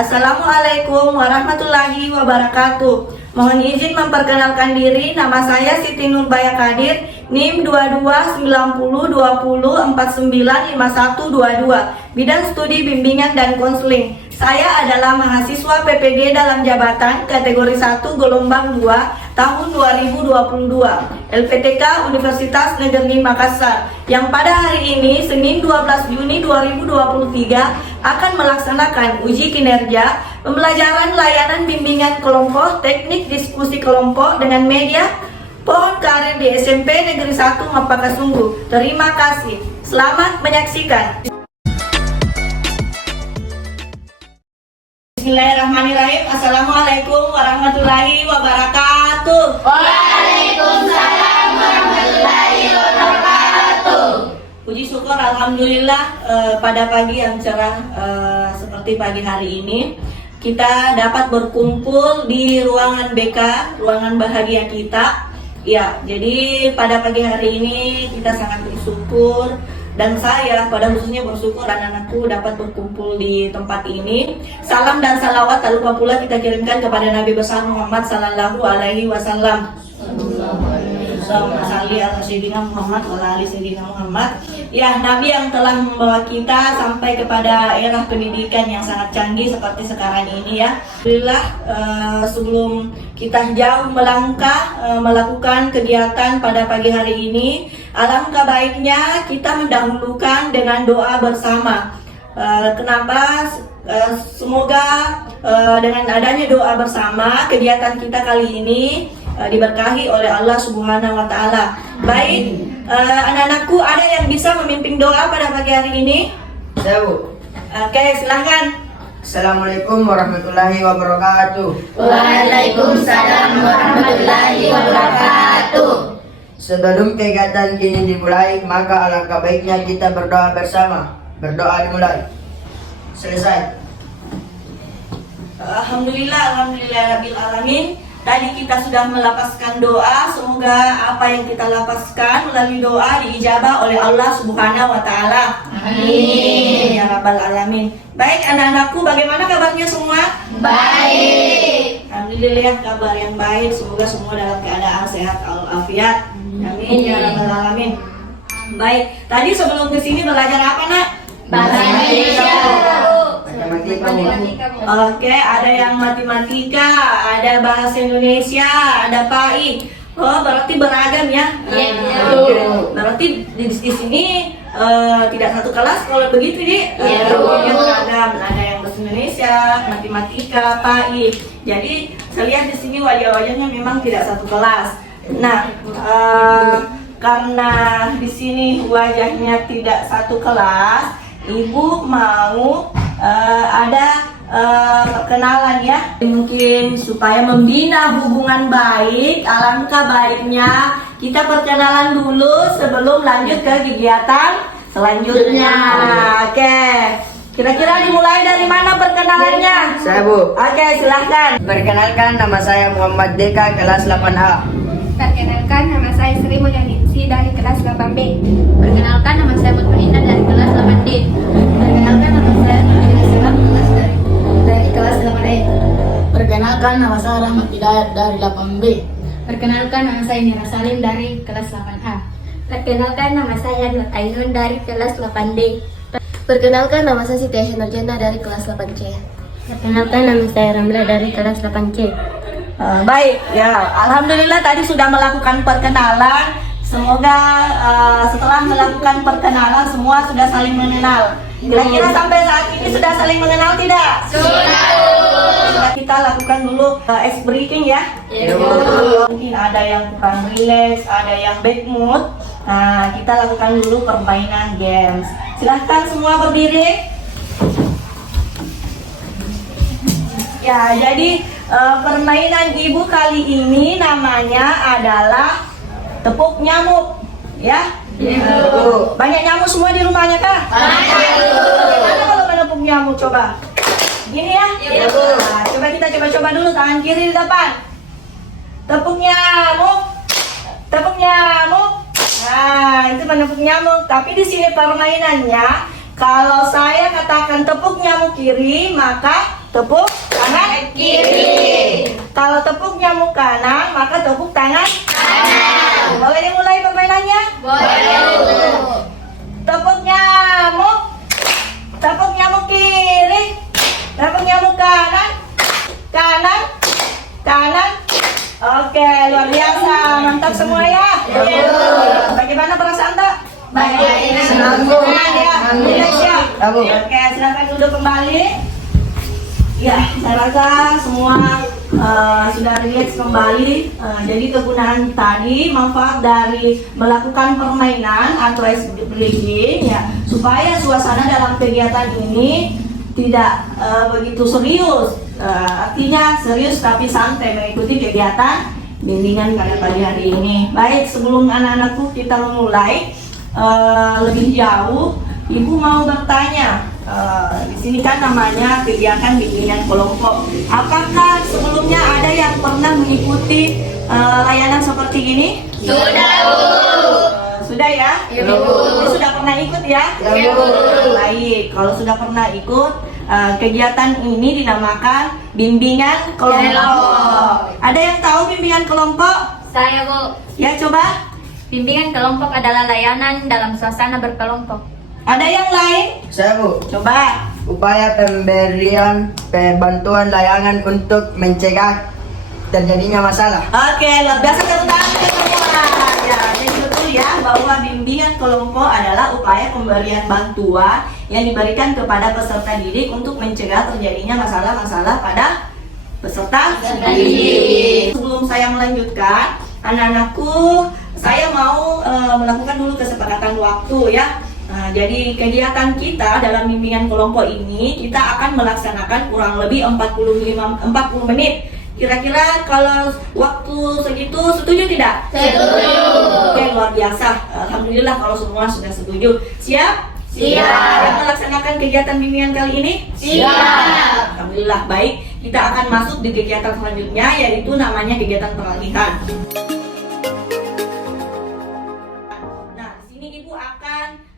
Assalamualaikum warahmatullahi wabarakatuh. Mohon izin memperkenalkan diri, nama saya Siti Nurbaya Kadir, NIM 229020495122, bidang studi bimbingan dan konseling. Saya adalah mahasiswa PPG dalam jabatan kategori 1 gelombang 2 tahun 2022 LPTK Universitas Negeri Makassar, yang pada hari ini Senin 12 Juni 2023 akan melaksanakan uji kinerja pembelajaran layanan bimbingan kelompok teknik diskusi kelompok dengan media pohon karet di SMP Negeri 1 Mapakasungguh. Terima kasih. Selamat menyaksikan. Bismillahirrahmanirrahim. Assalamualaikum warahmatullahi wabarakatuh. Waalaikumsalam warahmatullahi wabarakatuh. Puji syukur alhamdulillah pada pagi yang cerah seperti pagi hari ini kita dapat berkumpul di ruangan BK, ruangan bahagia kita. Ya, jadi pada pagi hari ini kita sangat bersyukur, dan saya pada khususnya bersyukur anak-anakku dapat berkumpul di tempat ini. Salam dan salawat tak lupa pula kita kirimkan kepada Nabi besar Muhammad sallallahu alaihi wasallam. Allahumma shalli ala sayyidina Muhammad wa ala ali sayyidina Muhammad. Ya, Nabi yang telah membawa kita sampai kepada era pendidikan yang sangat canggih seperti sekarang ini ya. Alhamdulillah, sebelum kita jauh melangkah melakukan kegiatan pada pagi hari ini, alangkah baiknya kita mendahulukan dengan doa bersama. Kenapa? Semoga dengan adanya doa bersama kegiatan kita kali ini diberkahi oleh Allah Subhanahu wa taala. Baik, anak-anakku, ada yang bisa memimpin doa pada pagi hari ini? Saya, Bu. Oke, silahkan. Assalamualaikum warahmatullahi wabarakatuh. Waalaikumsalam warahmatullahi wabarakatuh. Sebelum kegiatan ini dimulai, maka alangkah baiknya kita berdoa bersama. Berdoa dimulai. Selesai. Alhamdulillah rabbil alamin. Tadi kita sudah melapaskan doa, semoga apa yang kita lapaskan melalui doa diijabah oleh Allah Subhanahu wa taala. Amin ya rabbal alamin. Baik anak-anakku, bagaimana kabarnya semua? Baik. Alhamdulillah kabar yang baik, semoga semua dalam keadaan sehat walafiat. Amin ya rabbal alamin. Baik, tadi sebelum kesini belajar apa nak? Bahasa Indonesia. Oke, ada yang matematika, ada bahasa Indonesia, ada PAI. Oh, berarti beragam ya? Iya. Berarti di sini tidak satu kelas kalau begitu nih? Iya. Beragam. Ada yang bahasa Indonesia, matematika, PAI. Jadi saya lihat di sini wajah-wajahnya memang tidak satu kelas. Nah, karena di sini wajahnya tidak satu kelas, Ibu mau ada perkenalan ya, mungkin supaya membina hubungan baik. Alangkah baiknya kita perkenalan dulu sebelum lanjut ke kegiatan selanjutnya. Oke, kira-kira dimulai dari mana perkenalannya? Saya, Bu. Oke, silahkan. Perkenalkan, nama saya Muhammad Deka, kelas 8A. Perkenalkan, nama saya Sri Mulyaningsi dari kelas 8B. Perkenalkan, nama saya Mutmainah dari kelas 8D. Perkenalkan, nama saya Nurul Islam dari kelas 8E. Perkenalkan, nama saya Rahmat Hidayat dari 8B. Perkenalkan, nama saya Nira Salim dari kelas 8A. Perkenalkan, nama saya Nur Ainun dari kelas 8D. Perkenalkan, nama saya Siti Aisyah Nurjana dari kelas 8C. Perkenalkan, nama saya Ramla dari kelas 8C. Baik, ya. Alhamdulillah tadi sudah melakukan perkenalan. Semoga setelah melakukan perkenalan semua sudah saling mengenal. Kira-kira sampai saat ini sudah saling mengenal tidak? Sudah. Kita lakukan dulu ice breaking ya. Mungkin ada yang kurang relax, ada yang bad mood. Nah, kita lakukan dulu permainan games. Silahkan semua berdiri. Ya, jadi permainan ibu kali ini namanya adalah tepuk nyamuk, ya. Banyak nyamuk semua di rumahnya kah? Gimana kalau menepuk nyamuk, coba? Gini ya? Nah, coba kita coba dulu, tangan kiri di depan. Tepuk nyamuk, tepuk nyamuk. Nah, itu menepuk nyamuk. Tapi di sini permainannya, kalau saya katakan tepuk nyamuk kiri, maka tepuk tangan kiri. Kalau tepuk nyamuk kanan, maka tepuk tangan kanan. Boleh dimulai permainannya? Boleh. Tepuk nyamuk kiri, tepuk nyamuk kanan, kanan. Oke, luar biasa, mantap semua ya. Bagaimana perasaan tak? Baik. Senang ya, Indonesia. Bagus. Oke, silakan duduk kembali. Ya, saya rasa semua sudah relax kembali. Jadi kegunaan tadi, manfaat dari melakukan permainan atau ice breaking ya, supaya suasana dalam kegiatan ini tidak begitu serius. Artinya serius tapi santai mengikuti kegiatan bimbingan pada pagi hari ini. Baik, sebelum anak-anakku kita memulai lebih jauh, Ibu mau bertanya. Di sini kan namanya kegiatan bimbingan kelompok. Apakah sebelumnya ada yang pernah mengikuti layanan seperti ini? Sudah, Bu. Sudah ya? Iya, Bu. Ini sudah pernah ikut ya? Iya, Bu. Baik, kalau sudah pernah ikut, kegiatan ini dinamakan bimbingan kelompok. Ada yang tahu bimbingan kelompok? Saya, Bu. Ya, coba. Bimbingan kelompok adalah layanan dalam suasana berkelompok. Ada yang lain? Saya Bu, Coba. upaya pemberian bantuan layanan untuk mencegah terjadinya masalah. Oke, luar biasa tepuk tangan kita semua. Ya, jadi betul ya bahwa bimbingan kelompok adalah upaya pemberian bantuan yang diberikan kepada peserta didik untuk mencegah terjadinya masalah-masalah pada peserta didik. Sebelum saya melanjutkan, anak-anakku, saya mau melakukan dulu kesepakatan waktu ya. Jadi kegiatan kita dalam bimbingan kelompok ini kita akan melaksanakan kurang lebih 40 menit. Kira-kira kalau waktu segitu setuju tidak? Setuju. Oke, luar biasa. Alhamdulillah kalau semua sudah setuju. Siap? Siap. Yang melaksanakan kegiatan bimbingan kali ini? Siap. Alhamdulillah, baik. Kita akan masuk di kegiatan selanjutnya, yaitu namanya kegiatan peralihan. Nah, di sini Ibu akan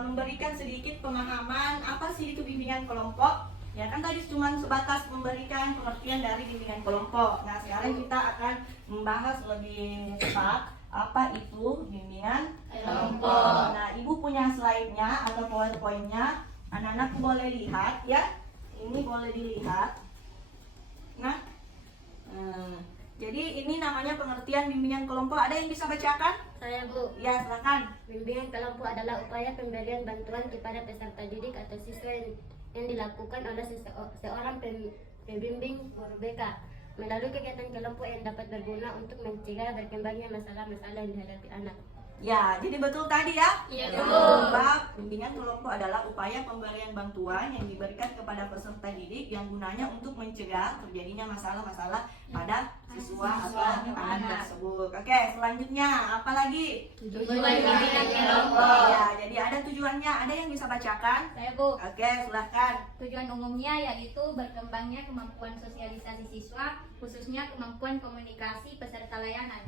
memberikan sedikit pemahaman apa sih itu bimbingan kelompok. Ya kan tadi cuma sebatas memberikan pengertian dari bimbingan kelompok. Nah, sekarang kita akan membahas lebih cepat apa itu bimbingan kelompok. Nah, Ibu punya slide-nya atau PowerPoint-nya. Anak-anak boleh lihat ya. Ini boleh dilihat. Nah, jadi ini namanya pengertian bimbingan kelompok. Ada yang bisa bacakan? Saya Bu. Ya, silakan. Bimbingan kelompok adalah upaya pemberian bantuan kepada peserta didik atau siswa yang dilakukan oleh seorang pembimbing guru BK melalui kegiatan kelompok yang dapat berguna untuk mencegah berkembangnya masalah-masalah yang dihadapi anak. Ya, jadi betul tadi ya. Iya, Yang Bu. bab bimbingan kelompok adalah upaya pemberian bantuan yang diberikan kepada peserta didik yang gunanya untuk mencegah terjadinya masalah-masalah pada siswa atau anak tersebut. Oke, selanjutnya apa lagi? Tujuan bimbingan kelompok. Ya, jadi ada tujuannya. Ada yang bisa bacakan? Saya, Bu. Oke, silahkan. Tujuan umumnya yaitu berkembangnya kemampuan sosialisasi siswa, khususnya kemampuan komunikasi peserta layanan.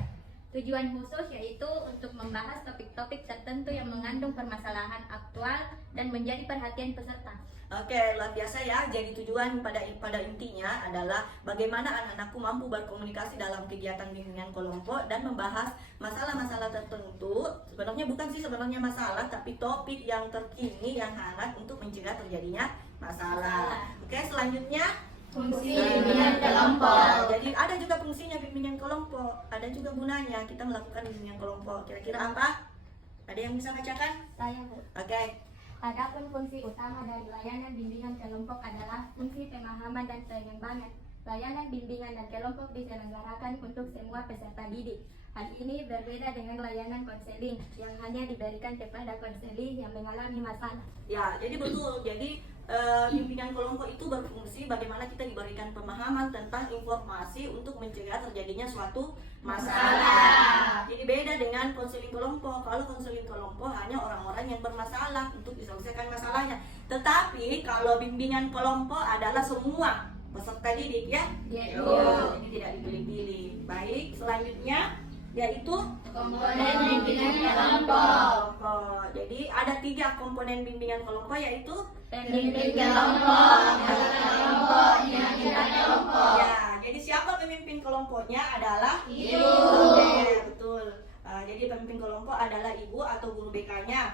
Tujuan khusus yaitu untuk membahas topik-topik tertentu yang mengandung permasalahan aktual dan menjadi perhatian peserta. Oke, luar biasa ya. Jadi tujuan pada intinya adalah bagaimana anak-anakku mampu berkomunikasi dalam kegiatan bimbingan kelompok dan membahas masalah-masalah tertentu. Sebenarnya bukan sih sebenarnya masalah, tapi topik yang terkini yang hangat untuk mencegah terjadinya masalah. Oke, selanjutnya Fungsi bimbingan kelompok. jadi ada juga fungsinya bimbingan kelompok, ada juga gunanya kita melakukan bimbingan kelompok. Kira-kira apa? Ada yang bisa bacakan? Saya, Bu. Oke. Adapun fungsi utama dari layanan bimbingan kelompok adalah fungsi pemahaman dan pengembangan. Layanan bimbingan dan kelompok diselenggarakan untuk semua peserta didik. Hal ini berbeda dengan layanan konseling yang hanya diberikan kepada konseling yang mengalami masalah. Ya, jadi betul. Jadi bimbingan kelompok itu berfungsi bagaimana kita diberikan pemahaman tentang informasi untuk mencegah terjadinya suatu masalah. Jadi beda dengan konseling kelompok. Kalau konseling kelompok hanya orang-orang yang bermasalah untuk diselesaikan masalahnya. Tetapi kalau bimbingan kelompok adalah semua peserta didik ya. Ya, Jadi tidak dipilih-pilih. Baik, selanjutnya yaitu komponen bimbingan kelompok. Jadi ada 3 komponen bimbingan kelompok yaitu Pembimbing kelompok, kelompok, pemimpin kelompoknya adalah ibu. Betul. Jadi pemimpin kelompok adalah ibu atau guru BK-nya.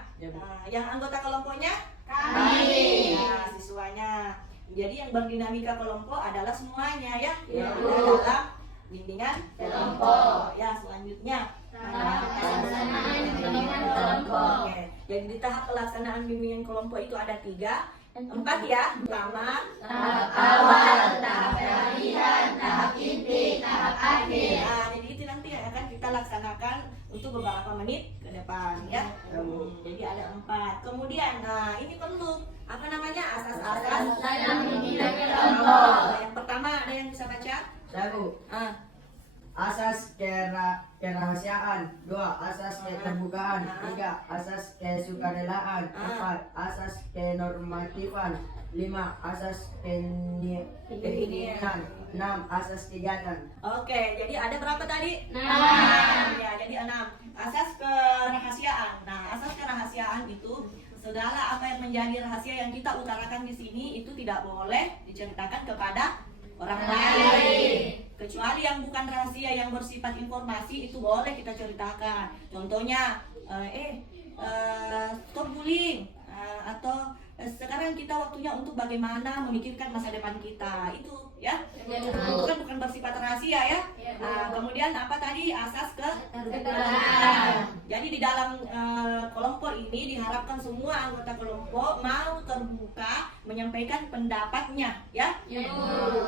Yang anggota kelompoknya kami. Siswanya. Jadi yang berdinamika kelompok adalah semuanya ya. Dalam bimbingan kelompok. Ya, selanjutnya kelompok. Jadi di tahap pelaksanaan bimbingan kelompok itu ada 4 ya. Pertama, tahap awal, tahap pelatihan, tahap inti, tahap akhir. Jadi itu nanti akan kita laksanakan untuk beberapa menit ke depan ya. Jadi ada 4. Kemudian, ini perlu asas-asas dalam bimbingan kelompok. Yang pertama ada yang bisa baca? Satu, asas kerahasiaan. 2, asas keterbukaan. 3, asas kesukarelaan. 4, asas kenormatifan. 5, asas keinginan. 6, asas kegiatan. Oke, jadi ada berapa tadi? 6. Ya, jadi 6. Asas kerahasiaan. Nah, asas kerahasiaan itu segala apa yang menjadi rahasia yang kita utarakan di sini itu tidak boleh diceritakan kepada orang lain. Kecuali yang bukan rahasia, yang bersifat informasi itu boleh kita ceritakan. Contohnya, stop bullying, atau sekarang kita waktunya untuk bagaimana memikirkan masa depan kita. Itu ya, bukan bersifat rahasia ya. Kemudian apa tadi? Asas keterbukaan. Jadi di dalam kelompok ini diharapkan semua anggota kelompok mau terbuka menyampaikan pendapatnya ya.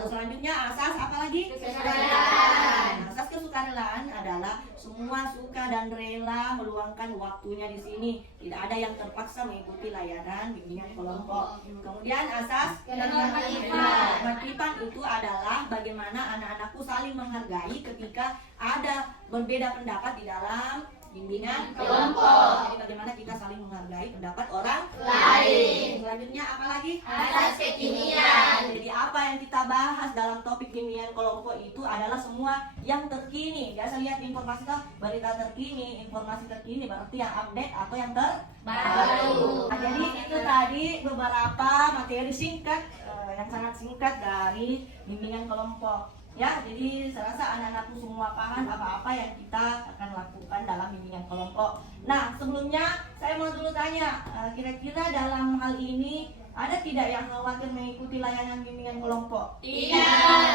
Selanjutnya asas apa lagi? Kesukarelaan. Asas kesukarelaan adalah semua suka dan rela meluangkan waktunya di sini. Tidak ada yang terpaksa mengikuti layanan bimbingan kelompok. Kemudian asas kenormatifan itu adalah bagaimana anak-anakku saling menghargai ketika ada berbeda pendapat di dalam bimbingan kelompok. Jadi bagaimana kita saling menghargai pendapat orang lain. Selanjutnya apa lagi? Asas kekinian. Jadi apa yang kita bahas dalam topik bimbingan kelompok itu adalah semua yang terkini. Biasa lihat informasi berita terkini, informasi terkini berarti yang update atau yang terbaru. Jadi itu tadi beberapa materi singkat yang sangat singkat dari bimbingan kelompok. Ya, jadi saya rasa anak-anakku semua paham apa-apa yang kita akan lakukan dalam bimbingan kelompok. Nah, sebelumnya saya mau dulu tanya, kira-kira dalam hal ini ada tidak yang khawatir mengikuti layanan bimbingan kelompok? Tidak.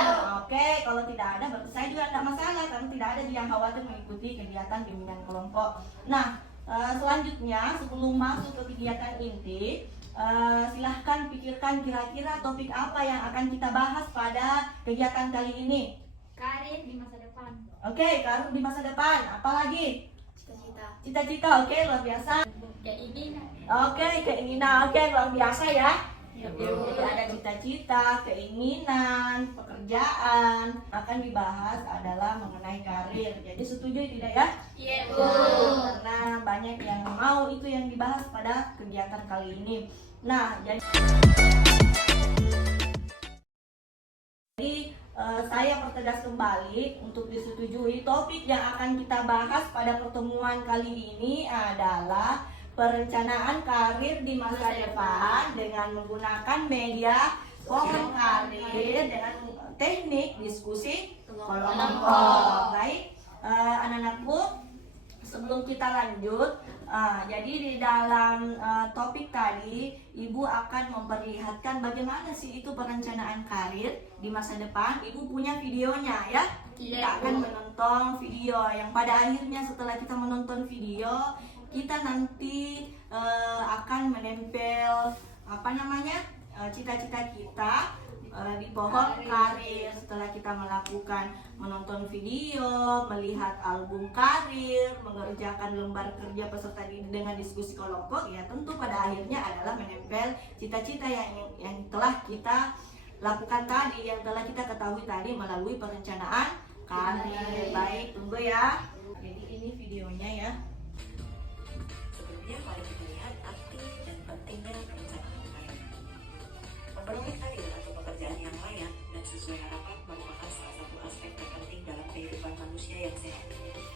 Oke, kalau tidak ada berarti saya juga tidak masalah karena tidak ada yang khawatir mengikuti kegiatan bimbingan kelompok. Nah, selanjutnya sebelum masuk ke kegiatan inti, silahkan pikirkan kira-kira topik apa yang akan kita bahas pada kegiatan kali ini. Karir di masa depan. Oke, karir di masa depan. Apalagi? Cita-cita. Cita-cita, oke, luar biasa. Keinginan. Oke, keinginan, oke, luar biasa ya. Jadi ada cita-cita, keinginan, pekerjaan. Akan dibahas adalah mengenai karir. Jadi setuju tidak ya? Iya, Bu. Karena banyak yang mau itu yang dibahas pada kegiatan kali ini. Nah, jadi saya pertegas kembali untuk disetujui topik yang akan kita bahas pada pertemuan kali ini adalah perencanaan karir di masa depan dengan menggunakan media forum karir dengan teknik diskusi kelompok. Baik, anak-anakku, sebelum kita lanjut, jadi di dalam topik tadi Ibu akan memperlihatkan bagaimana sih itu perencanaan karir di masa depan. Ibu punya videonya ya. Kita akan menonton video yang pada akhirnya setelah kita menonton video, kita nanti akan menempel cita-cita kita di pohon karir. Setelah kita menonton video, melihat album karir, mengerjakan lembar kerja peserta didik dengan diskusi kelompok, ya tentu pada akhirnya adalah menempel cita-cita yang telah kita lakukan tadi, yang telah kita ketahui tadi melalui perencanaan karir. Baik, tunggu ya. Jadi ini videonya ya. Sebelumnya mari kita lihat arti dan pentingnya perencanaan karir. Memperoleh karir atau pekerjaan yang layak dan sesuai harapan merupakan salah satu aspek terpenting dalam kehidupan manusia yang sehat,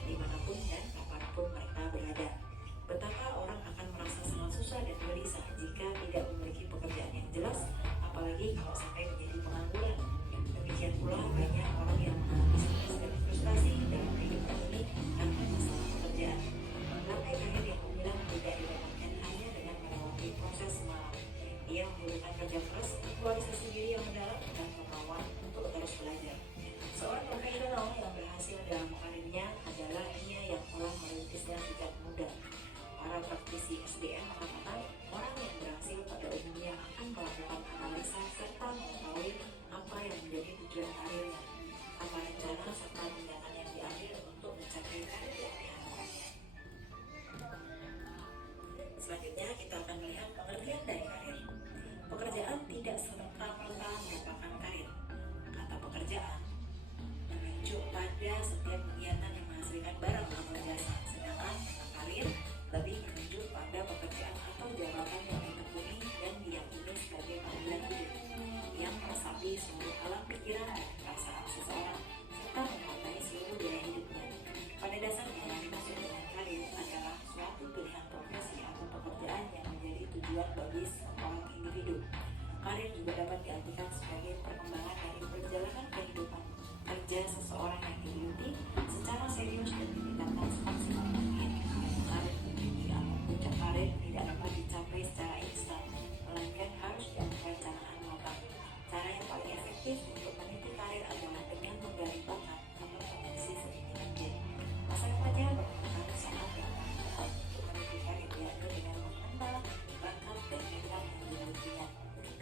dimanapun dan kapanpun mereka berada. Betapa orang akan merasa sangat susah dan gelisah jika tidak memiliki pekerjaan yang jelas, apalagi kalau sampai menjadi pengangguran. Demikian pula banyak orang yang menghabiskan kerja keras, aktualisasi diri yang mendalam, dan kemauan untuk terus belajar. Seorang profesional yang berhasil dalam karirnya adalah ia yang telah merintisnya sejak muda. Para praktisi SDM mengatakan orang yang berhasil pada umumnya akan melakukan analisa serta mengetahui apa yang menjadi tujuan karirnya, apa rencana serta tindakan yang diambil untuk mencapai karir yang diharapkannya. Selanjutnya kita akan melihat pengertian dari karir. Pekerjaan tidak serta-merta merupakan karir. Kata pekerjaan menunjuk pada setiap kegiatan yang menghasilkan barang atau jasa, sedangkan kata karir lebih menunjuk pada pekerjaan atau jabatan yang ditekuni dan diyakini sebagai panggilan hidup yang meresapi seluruh alam pikiran dan perasaan seseorang serta menguasai seluruh gaya hidupnya. Pada dasarnya yang dimaksud dengan karir adalah suatu pilihan profesi atau pekerjaan yang menjadi tujuan bagi seorang individu. Karir juga dapat diartikan sebagai perkembangan dari perjalanan kehidupan kerja seseorang yang digeluti secara serius dan ditingkatkan semaksimal mungkin. Karir tinggi atau puncak karir tidak dapat dicapai secara instan, melainkan harus dengan perencanaan matang. Cara yang paling efektif untuk meniti karir adalah dengan menggali bakat atau potensi sedini mungkin. Masa remaja merupakan saat yang tepat untuk meniti karir, yaitu dengan mengenal bakat dan minat yang dimilikinya,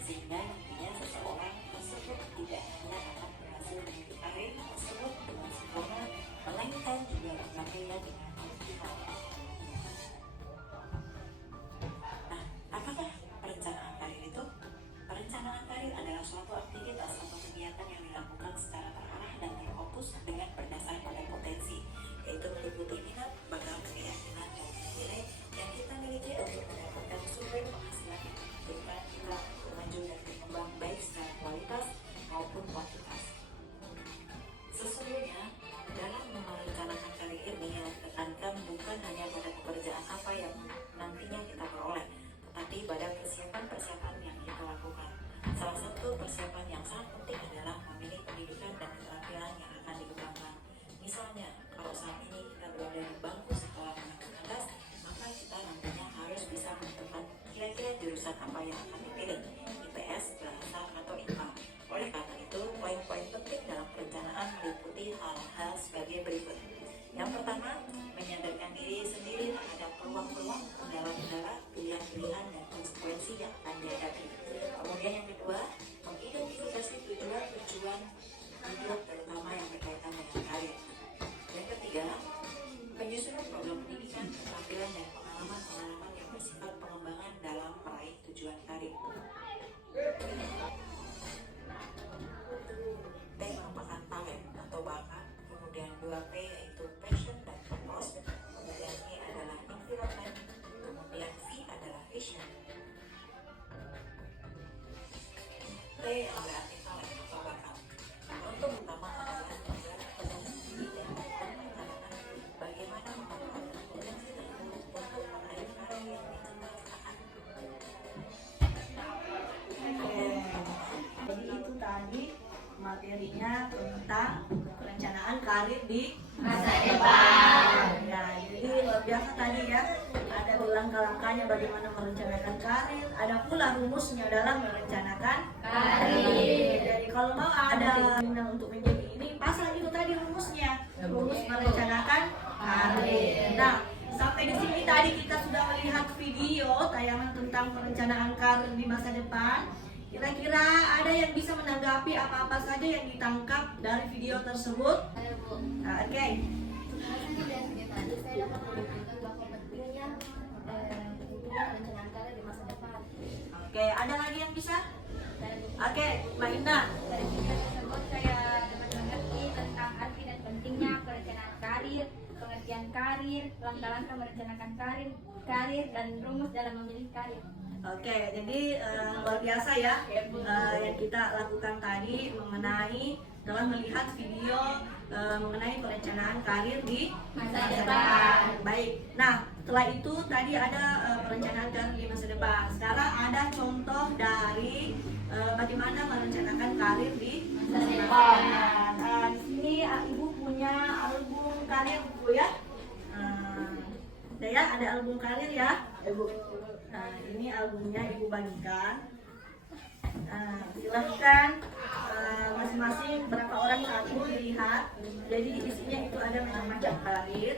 sehingga nantinya seseorang tersebut tidak hanya akan berhasil meniti karir tersebut dengan sempurna, melainkan juga mengapainya dengan optimal. Nah, apakah perencanaan karir itu? Perencanaan karir adalah suatu aktivitas atau kegiatan yang dilakukan secara terarah dan terfokus dengan berdasar pada potensi, yaitu meliputi minat, bakat, keyakinan, dan nilai yang kita miliki untuk mendapatkan sumber penghasilan yang memungkinkan kita untuk maju dan berkembang baik secara kualitas maupun kuantitas. Sesungguhnya, dalam merencanakan karir ini yang ditekankan bukan hanya pada pekerjaan apa yang nantinya kita peroleh, tetapi pada persiapan-persiapan yang kita lakukan. Salah satu persiapan yang sangat penting adalah memilih pendidikan dan keterampilan yang akan dikembangkan. Misalnya, kalau saat ini kita berada di bangku sekolah menengah atas, maka kita nantinya harus bisa menentukan kira-kira jurusan apa yang akan dipilih, IPS, bahasa, atau IPA. Oleh karena itu, poin-poin penting dalam perencanaan meliputi hal-hal sebagai berikut. Yang pertama, menyadarkan diri sendiri terhadap peluang-peluang, kendala-kendala, pilihan-pilihan, dan konsekuensi yang akan dihadapi. Kemudian yang kedua, mengidentifikasi tujuan-tujuan hidup terutama yang berkaitan dengan karir. Yang ketiga, penyusunan program pendidikan, keterampilan, dan pengalaman-pengalaman yang bersifat pengembangan dalam meraih tujuan karir. P merupakan talent atau bakat, kemudian 2P yaitu passion dan purpose, kemudian E adalah environment, kemudian V adalah vision. T yang berarti talent atau bakat. Untuk utama adalah belajar pada diri dan merencanakan bagaimana memanfaatkan potensi tersebut untuk meraih karir yang dicita-citakan. Jadi itu tadi materinya tentang perencanaan karir di Masa depan. Nah, jadi luar biasa tadi ya. Ada langkah-langkahnya bagaimana merencanakan karir, ada pula rumusnya dalam merencanakan karir. Jadi kalau mau ada minat untuk menjadi ini, pasang itu tadi rumusnya, rumus merencanakan karir. Nah, sampai di sini tadi kita sudah melihat video tayangan tentang perencanaan karir di masa depan. Kira-kira ada yang bisa menanggapi apa-apa saja yang ditangkap dari video tersebut? Nah, oke. Dari video tadi saya dapat menunjukkan bahwa pentingnya perencanaan karir di masa depan. Oke, ada lagi yang bisa? Oke, Mbak Indah. Dari video tersebut saya dapat mengerti tentang arti dan pentingnya perencanaan karir, pengertian karir, langkah-langkah merencanakan karir dan rumus dalam memilih karir. Oke, jadi luar biasa ya yang kita lakukan tadi mengenai dalam melihat video mengenai perencanaan karir di Masa depan. Baik. Nah, setelah itu tadi ada perencanaan karir di masa depan. Sekarang ada contoh dari bagaimana merencanakan karir di masa depan. Nah, di sini Ibu punya album karir Bu ya. Ya, ada album karir ya. Nah, ini albumnya Ibu bagikan. silahkan masing-masing berapa orang satu dilihat. Jadi isinya itu ada macam-macam karir.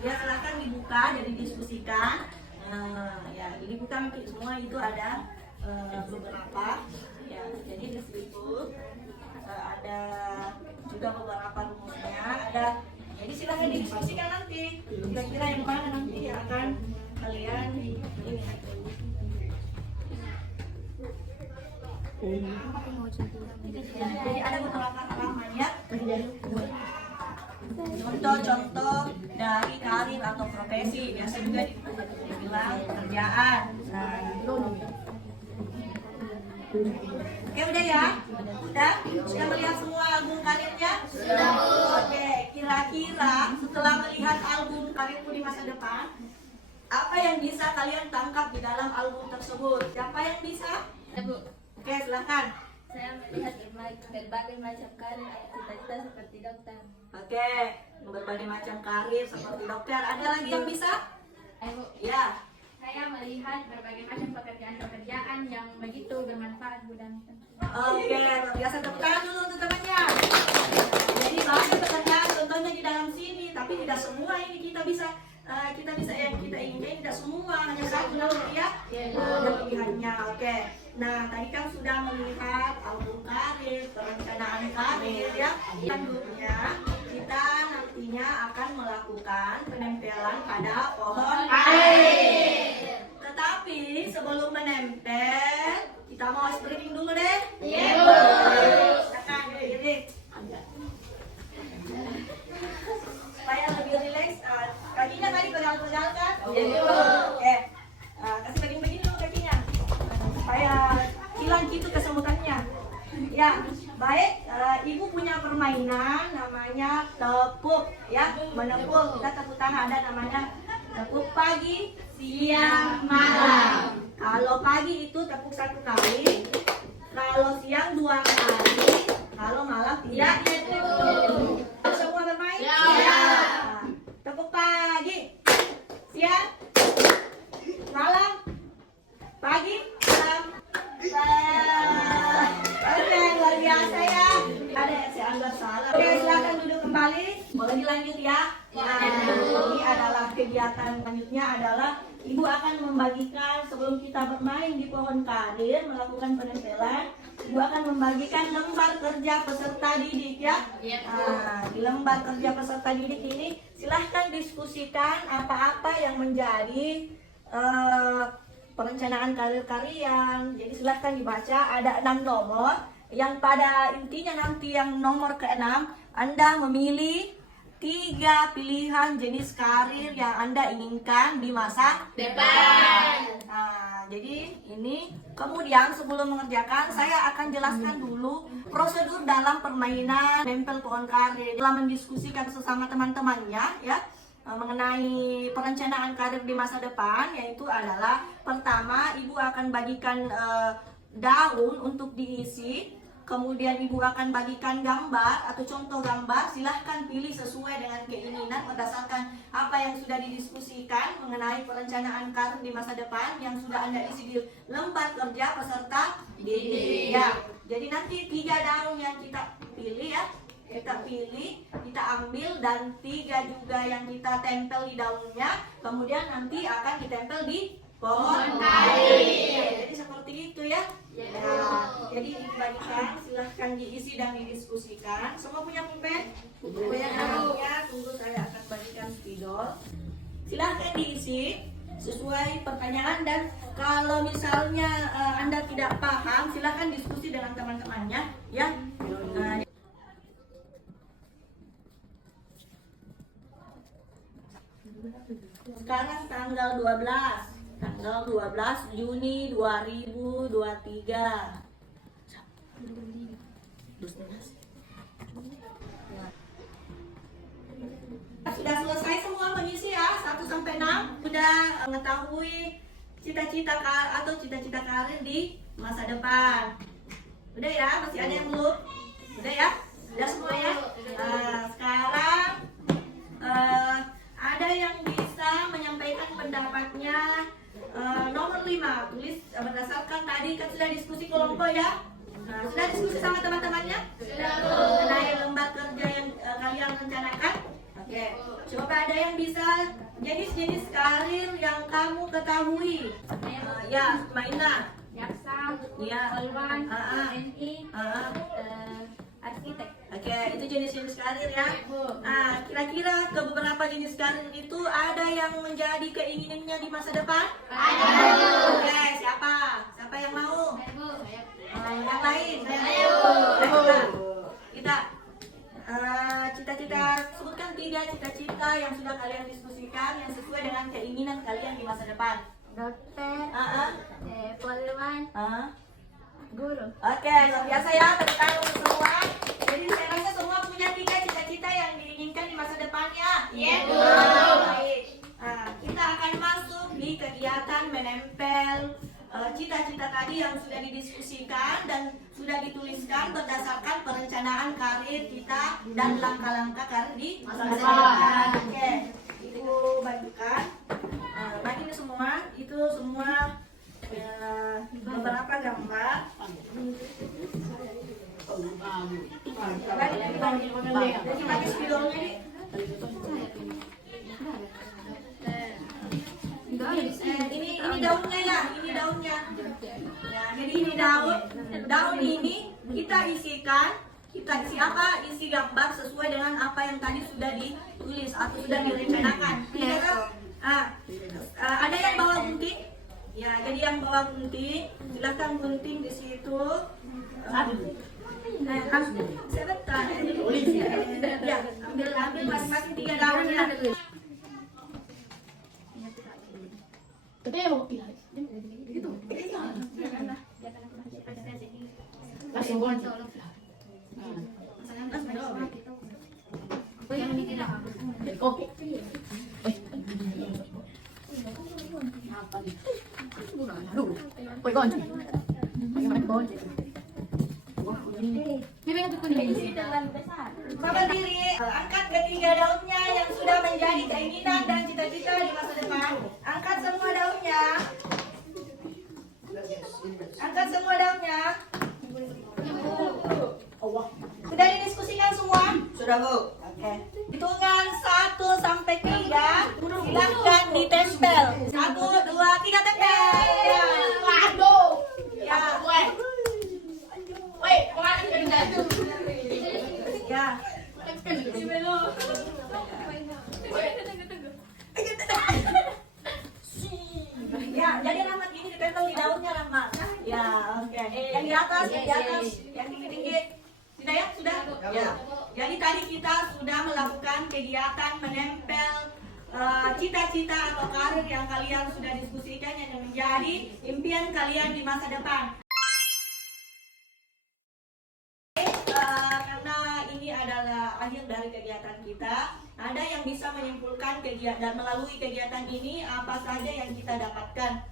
Ya silahkan dibuka, jadi diskusikan. Ya dibuka nanti semua itu ada beberapa. Ya jadi di situ ada juga beberapa rumusnya. Ada. Jadi silahkan didiskusikan nanti. Kira-kira yang mana nanti yang akan kalian ini. Jadi ada beberapa halaman ya. Contoh-contoh dari karir atau profesi, biasa juga dibilang pekerjaan. Oke, udah ya? Udah? Sudah melihat semua album karirnya? Sudah. Oke, kira-kira setelah melihat album karirmu di masa depan, apa yang bisa kalian tangkap di dalam album tersebut? Siapa yang bisa? Oke, silakan. Saya melihat berbagai macam karir atau cita-cita seperti dokter. Oke, berbagai macam karir seperti dokter. Ada lagi yang bisa? Ayo, Ya. saya melihat berbagai macam pekerjaan-pekerjaan yang begitu bermanfaat dan Oke, luar biasa. Tepuk tangan dulu untuk temannya. Jadi banyak pekerjaan contohnya di dalam sini, tapi tidak semua ini kita bisa yang kita inginkan, tidak semua, hanya satu dulu ya. Ada pilihannya. Oke. Nah, tadi kan sudah melihat album karir, perencanaan karir ya. Selanjutnya kita nantinya akan melakukan penempelan pada pohon karir. Tetapi sebelum menempel, kita mau stretching dulu deh. Iya, Bu. Silakan diri. Supaya lebih rileks, kakinya tadi pegal-pegal kan? Iya, Bu. Oke. Kasih begini dulu kakinya. Supaya hilang gitu kesemutannya. Ya, baik. Ibu punya permainan namanya tepuk ya, menepuk. Kita tepuk tangan, ada namanya tepuk pagi, siang, malam. Kalau pagi itu tepuk 1 kali, kalau siang 2 kali, kalau malam tidak. Semua bermain? Ya. Nah, tepuk pagi, siang, malam, pagi, malam. Oke, luar biasa ya. Ada yang saya anggap salah. Oke, silakan duduk kembali. Boleh dilanjut ya. Nah, ini adalah kegiatan selanjutnya adalah Ibu akan membagikan sebelum kita bermain di pohon karir melakukan penempelan. Ibu akan membagikan lembar kerja peserta didik ya. Nah, di lembar kerja peserta didik ini silahkan diskusikan apa-apa yang menjadi perencanaan karir kalian. Jadi silahkan dibaca, ada 6 nomor yang pada intinya nanti yang nomor ke-6 Anda memilih 3 pilihan jenis karir yang Anda inginkan di masa depan. Nah, jadi ini kemudian sebelum mengerjakan saya akan jelaskan dulu prosedur dalam permainan nempel pohon karir. Setelah mendiskusikan sesama teman-temannya ya mengenai perencanaan karir di masa depan, yaitu adalah pertama Ibu akan bagikan daun untuk diisi. Kemudian Ibu akan bagikan gambar atau contoh gambar, silahkan pilih sesuai dengan keinginan berdasarkan apa yang sudah didiskusikan mengenai perencanaan karir di masa depan yang sudah Anda isi di lembar kerja peserta didik. Ya, jadi nanti 3 daun yang kita pilih ya, kita pilih, kita ambil dan 3 juga yang kita tempel di daunnya, kemudian nanti akan ditempel di pohon karir. Jadi seperti itu ya. Nah, jadi dibagikan, silahkan diisi dan didiskusikan. Semua punya pulpen? Punya namanya, tunggu saya akan bagikan spidol. Silahkan diisi sesuai pertanyaan dan kalau misalnya Anda tidak paham, silahkan diskusi dengan teman-temannya ya. Nah, sekarang tanggal 12 Juni 2023. Sudah selesai semua mengisi ya 1 sampai 6. Sudah mengetahui cita-cita karir di masa depan. Udah ya, masih ada yang belum? Udah ya? Udah semua ya? Nah, sekarang ada yang bisa menyampaikan pendapatnya nomor 5. tulis berdasarkan tadi kan sudah diskusi kelompok ya. Nah, sudah diskusi sama teman-temannya? Sudah. Mengenai lembar kerja yang kalian rencanakan? Oke. Coba ada yang bisa jenis-jenis karir yang kamu ketahui? Ya, Maina. Jaksa, Ya. polwan, Ah, ah. TNI, Ah. arsitek. Oke, itu jenis-jenis karir ya. Nah, kira-kira ke beberapa jenis karir itu ada yang menjadi keinginannya di masa depan? Ada. Oke, siapa? Siapa yang mau? Yang lain? Kita. Cita-cita, sebutkan 3 cita-cita yang sudah kalian diskusikan yang sesuai dengan keinginan kalian di masa depan. Dokter, polwan, guru. Oke, luar biasa ya, tepuk tangan untuk semua. Jadi saya rasa semua punya 3 cita-cita yang diinginkan di masa depannya. Iya, baik. Nah, kita akan masuk di kegiatan menempel cita-cita tadi yang sudah didiskusikan dan sudah dituliskan berdasarkan perencanaan karir kita dan langkah-langkah karir di masa depan. Oke, Ibu bagikan. Bagi ini semua, itu semua beberapa gambar. Jadi pakai spidolnya nih. Ini daunnya ya, ini daunnya. Ya, jadi ini daun ini kita isikan. Kita isi apa? Isi gambar sesuai dengan apa yang tadi sudah ditulis atau sudah direncanakan. Ada yang bawa gunting? Ya, jadi yang bawa gunting, silakan gunting di situ. Sebentar. Ya, ambil masing-masing 3 daun ya. Bapak diri, angkat ketiga daunnya yang sudah menjadi keinginan dan cita-cita di masa depan. Angkat semua daunnya. Angkat semua daunnya. Sudah didiskusikan semua? Sudah, Bu. Oke. Hitungan 1 sampai 3. Silahkan ditempel. 1, 2, 3 tempel. Ya. Ya. Ya. Ya, jadi Rahmat ini ditempel di daunnya Rahmat. Ya, oke. Yang di atas, yang tinggi-tinggi. Sudah ya? Sudah? Ya. Jadi tadi kita sudah melakukan kegiatan menempel cita-cita atau karir yang kalian sudah diskusikan yang menjadi impian kalian di masa depan. Karena ini adalah akhir dari kegiatan kita, ada yang bisa menyimpulkan kegiatan dan melalui kegiatan ini apa saja yang kita dapatkan?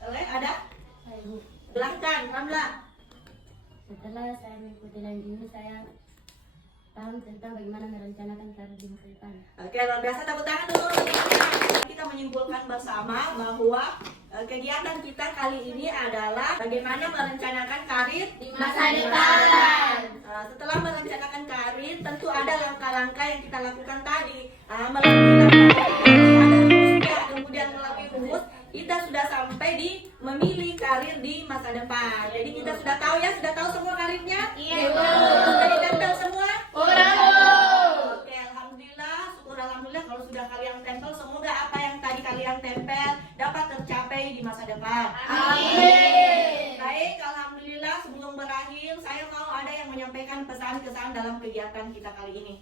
Ada? Silahkan, Ramla. Setelah saya mengikuti lagi ini, saya paham tentang bagaimana merencanakan karir di masa depan. Oke, luar biasa, tepuk tangan dulu. Kita menyimpulkan bersama bahwa kegiatan kita kali ini adalah bagaimana merencanakan karir di masa depan. Setelah merencanakan karir, tentu ada langkah-langkah yang kita lakukan tadi. Melalui langkah-langkah ada rumusnya, kemudian melalui rumus kita sudah sampai di memilih karir di masa depan. Jadi kita sudah tahu ya, sudah tahu semua karirnya? Iya. Sudah ditempel semua? Oke, alhamdulillah, syukur alhamdulillah kalau sudah kalian tempel, semoga apa yang tadi kalian tempel dapat tercapai di masa depan. Amin. Baik, alhamdulillah, sebelum berakhir saya mau ada yang menyampaikan pesan-kesan dalam kegiatan kita kali ini.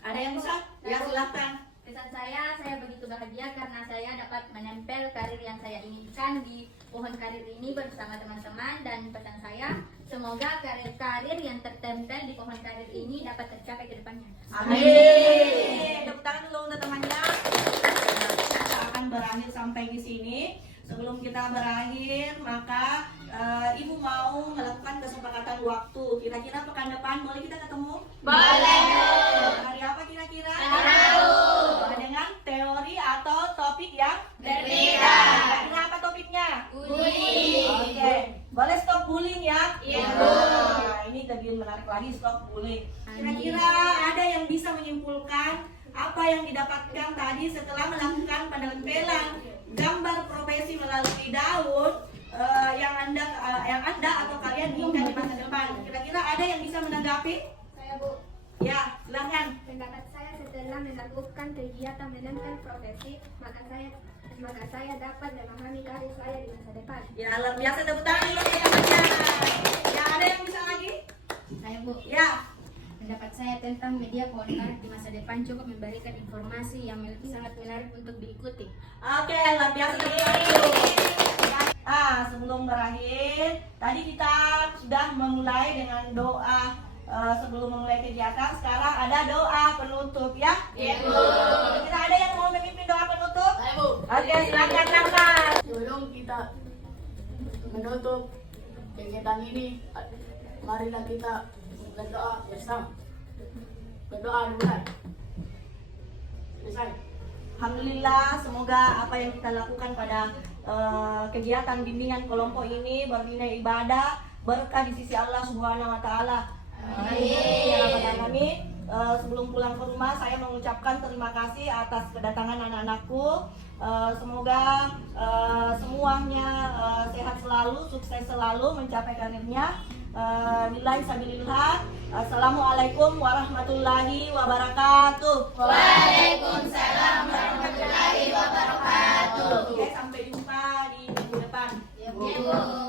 Ada yang bisa? Ya, silakan. Pesan saya begitu bahagia karena saya dapat menempel karir yang saya inginkan di pohon karir ini bersama teman-teman, dan pesan saya semoga karir-karir yang tertempel di pohon karir ini dapat tercapai ke depannya. Amin. Tepuk tangan dulu untuk temannya. Kita akan berakhir sampai di sini. Sebelum kita berakhir, maka Ibu mau melakukan kesepakatan waktu. Kira-kira pekan depan boleh kita ketemu? Boleh. Hari apa kira-kira? Tahu. Dengan teori atau topik yang berbeda. Kira-kira apa topiknya? Ujian. Boleh stop bullying ya? Iya. Nah, ini lebih menarik lagi, stop bullying. Kira-kira ada yang bisa menyimpulkan apa yang didapatkan tadi setelah melakukan penempelan gambar profesi melalui daun yang anda atau kalian inginkan di masa depan? Kira-kira ada yang bisa menanggapi? Saya Bu. Ya, silakan. Pendapat saya setelah melakukan kegiatan menempel profesi, maka saya dapat memahami karir saya di masa depan. Ya, luar biasa, tepuk tangan dulu ya teman-teman. Ya, ada yang bisa lagi? Saya Bu, Ya. pendapat saya tentang media koordinat di masa depan cukup memberikan informasi yang sangat menarik untuk diikuti. Oke, luar biasa, tepuk tangan dulu. Sebelum berakhir, tadi kita sudah memulai dengan doa sebelum memulai kegiatan. Sekarang ada doa penutup ya. Iya, Bu. Kira ada yang mau memimpin doa penutup? Ayo Bu, Oke, silakan Kakak. sebelum kita menutup kegiatan ini, marilah kita berdoa bersama. Berdoa dimulai. Selesai. Alhamdulillah, semoga apa yang kita lakukan pada kegiatan bimbingan kelompok ini bernilai ibadah, berkah di sisi Allah Subhanahu wa taala. Amin. Ya Rabbal Alamin. Sebelum pulang ke rumah, saya mengucapkan terima kasih atas kedatangan anak-anakku. Semoga semuanya sehat selalu, sukses selalu mencapai karirnya. Billahi sabilillah. Assalamualaikum warahmatullahi wabarakatuh. Waalaikumsalam warahmatullahi wabarakatuh. Oke, sampai jumpa di minggu depan. Ya, Bu.